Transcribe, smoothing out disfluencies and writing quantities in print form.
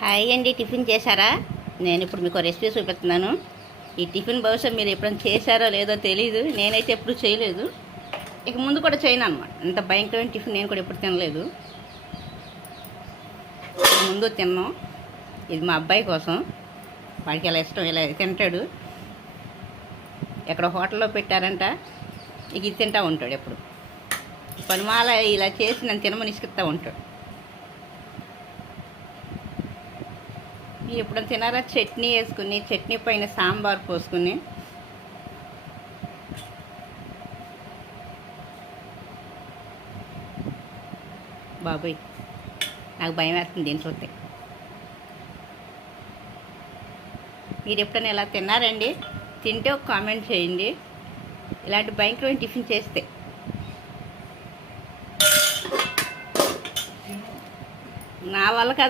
Hi అండి, tiffin చేశారా? నేను ఇప్పుడు మీకు రెసిపీ చూపిస్తున్నాను. ఈ టిఫిన్ బహుశా మీరు ఎప్పుడైనా చేశారో లేదో తెలీదు. నేనైతే ఎప్పుడు చేయలేదు, ఇక ముందు కూడా చేయను అనమాట. ఇంత భయంకరమైన టిఫిన్ నేను కూడా ఎప్పుడు తినలేదు. ముందు తిన్నాం. ఇది మా అబ్బాయి కోసం, వాడికి ఇలా ఇష్టం, ఇలా తింటాడు. ఎక్కడ హోటల్లో పెట్టారంట, ఇక ఇది తింటూ ఉంటాడు. ఎప్పుడు పనిమాల ఇలా చేసి నన్ను తినమని ఇసుకుతూ ఉంటాడు. మీరు ఎప్పుడైనా తినారా? చట్నీ వేసుకుని, చట్నీ పైన సాంబార్ పోసుకుని. బాబోయ్, నాకు భయం వేస్తుంది దీన్ని చూస్తే. మీరు ఎప్పుడైనా ఇలా తిన్నారండి? తింటే ఒక కామెంట్ చేయండి. ఇలాంటి భయంకరమైన టిఫిన్ చేస్తే నా వల్ల కదా.